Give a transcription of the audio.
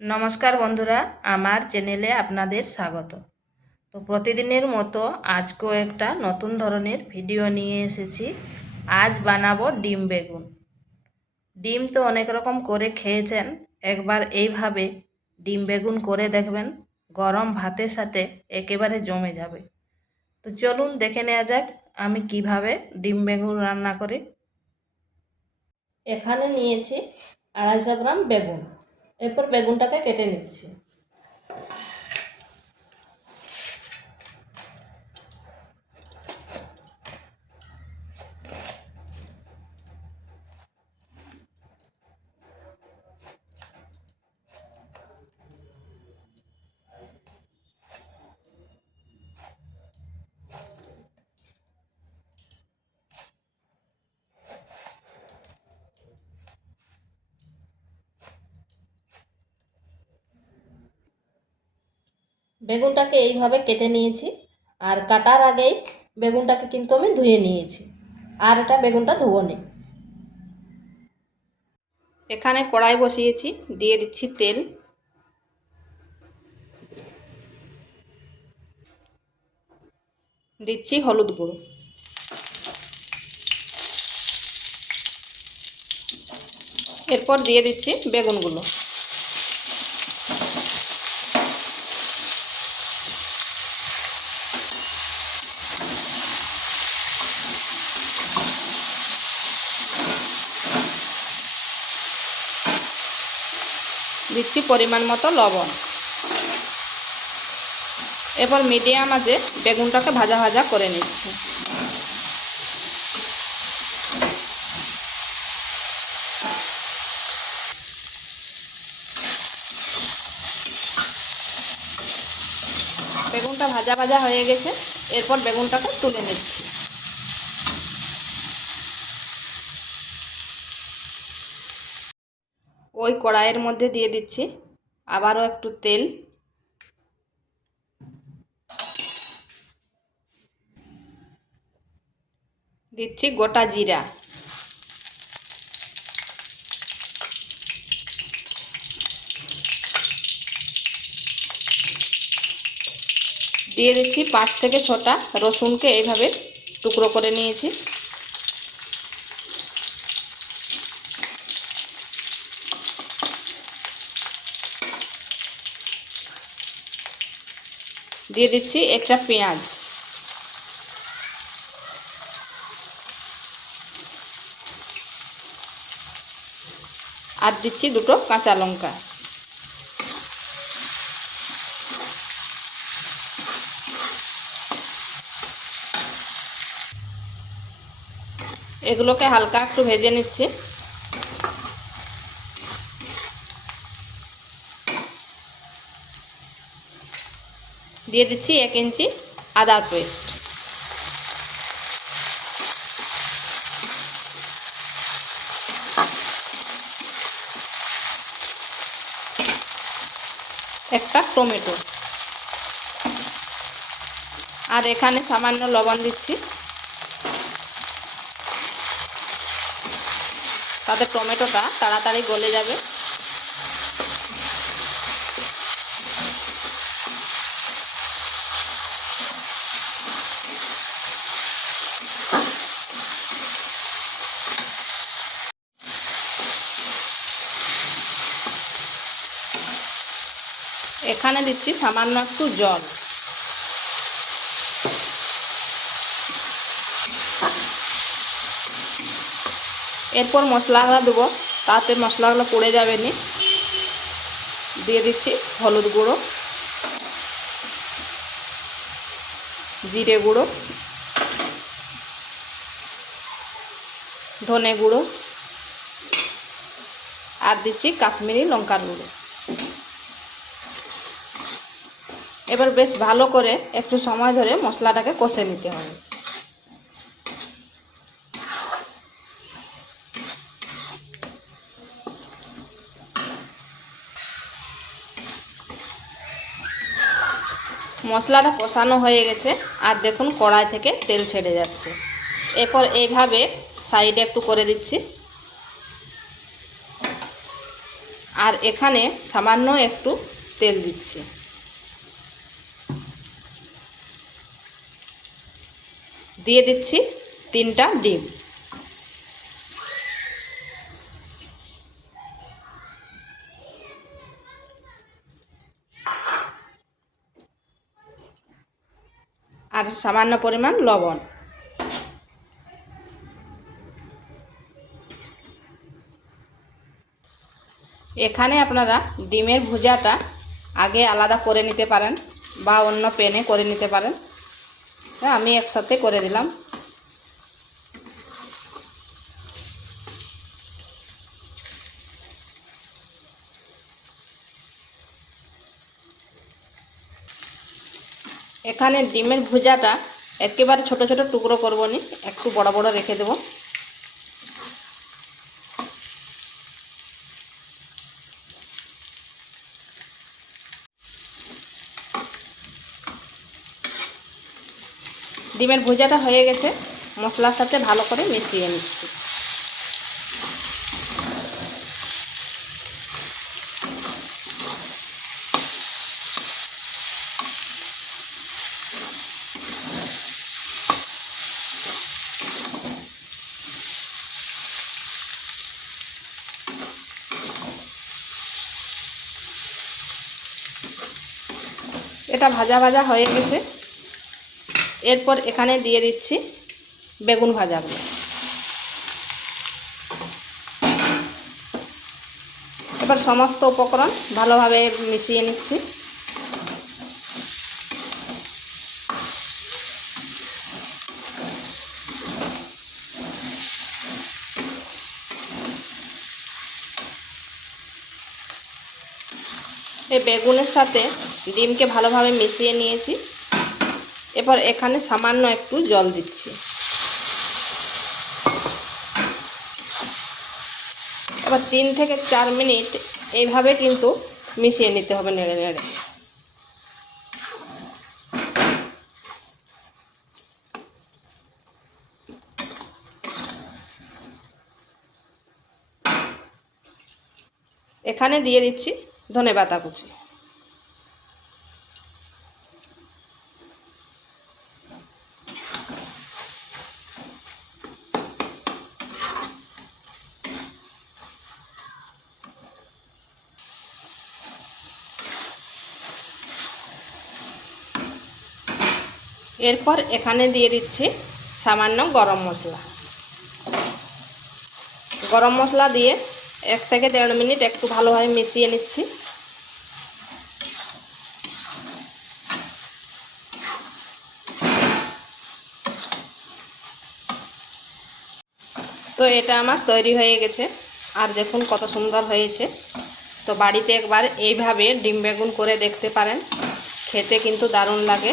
নমস্কার বন্ধুরা, আমার চ্যানেলে আপনাদের স্বাগত। তো প্রতিদিনের মতো আজকেও একটা নতুন ধরনের ভিডিও নিয়ে এসেছি। আজ বানাবো ডিম বেগুন। ডিম তো অনেক রকম করে খেয়েছেন, একবার এইভাবে ডিম বেগুন করে দেখবেন, গরম ভাতের সাথে একেবারে জমে যাবে। তো চলুন দেখে নেওয়া যাক আমি কীভাবে ডিম বেগুন রান্না করি। এখানে নিয়েছি আড়াইশো গ্রাম বেগুন। এরপর বেগুনটাকে কেটে নিচ্ছি। বেগুনটাকে এইভাবে কেটে নিয়েছি আর কাটার আগেই বেগুনটাকে কিন্তু আমি ধুয়ে নিয়েছি। আর এটা বেগুনটা ধুবো নি। এখানে কড়াই বসিয়েছি, দিয়ে দিচ্ছি তেল। দিচ্ছি হলুদ গুঁড়ো। এরপর দিয়ে দিচ্ছি বেগুনগুলো। দিচ্ছি পরিমাণ মতো লবণ। এরপর মিডিয়াম আছে, বেগুনটাকে ভাজা ভাজা করে নিচ্ছি। বেগুনটা ভাজা ভাজা হয়ে গেছে, এরপর বেগুনটাকে তুলে নিচ্ছি। ওই কড়াইয়ের মধ্যে দিয়ে দিচ্ছি। আবারও একটু তেল। দিচ্ছি গোটা জিরা। দিয়ে দিচ্ছি পাঁচ থেকে ছটা রসুনকে এইভাবে টুকরো করে নিয়েছি। দিয়ে দিচ্ছি একটা পেঁয়াজ। আর দিচ্ছি দুটো কাঁচা লঙ্কা। এগুলোকে হালকা একটু ভেজে নিচ্ছি। দিয়ে দিচ্ছি এক ইঞ্চি আদার পেস্ট। একটা টমেটো। আর এখানে সামান্য লবণ দিচ্ছি। তাতে টমেটোটা তাড়াতাড়ি গলে যাবে। এখানে দিচ্ছি সামান্য একটু জল। এরপর মশলাগুলো দেবো। তাতে মশলাগুলো পড়ে যাবে নি। দিয়ে দিচ্ছি হলুদ গুঁড়ো, জিরে গুঁড়ো, ধনে গুঁড়ো, আর দিচ্ছি কাশ্মীরি লঙ্কার গুঁড়ো। এবার বেশ ভালো করে একটু সময় ধরে মশলাটাকে কষে নিতে হবে। মশলাটা কষানো হয়ে গেছে, আর দেখুন কড়াই থেকে তেল ছেড়ে যাচ্ছে। এরপর এইভাবে সাইডে একটু করে দিচ্ছি। আর এখানে সামান্য একটু তেল দিচ্ছি। দিয়ে দিচ্ছি তিনটা ডিম। আর সামান্য পরিমাণ লবণ। এখানে আপনারা ডিমের ভুজাটা আগে আলাদা করে নিতে পারেন বা অন্য প্যানে করে নিতে পারেন। আমি একসাথে করে দিলাম। এখানে ডিমের ভুজাটা একেবারে ছোট ছোট টুকরো করব নি, একটু বড় বড় রেখে দেবো। ডিমের ভুজাটা হয়ে গেছে, মশলার সাথে ভালো করে মিশিয়ে নিচ্ছি। এটা ভাজা ভাজা হয়ে গেছে। এরপর এখানে দিয়ে দিচ্ছি বেগুন ভাজাগুলো এবার সমস্ত উপকরণ ভালোভাবে মিশিয়ে নিচ্ছি। এই বেগুনের সাথে ডিমকে ভালোভাবে মিশিয়ে নিয়েছি। এবার এখানে সামান্য একটু জল দিচ্ছি। এবার তিন থেকে চার মিনিট এইভাবে কিন্তু মিশিয়ে নিতে হবে নেড়ে নেড়ে। এখানে দিয়ে দিচ্ছি ধনে পাতা কুচি। এরপর এখানে দিয়ে দিচ্ছি সামান্য গরম মশলা। গরম মশলা দিয়ে এক থেকে দেড় মিনিট একটু ভালোভাবে মিশিয়ে নিচ্ছি। তো এটা আমার তৈরি হয়ে গেছে। আর দেখুন কত সুন্দর হয়েছে। তো বাড়িতে একবার এইভাবে ডিম বেগুন করে দেখতে পারেন। খেতে কিন্তু দারুণ লাগে।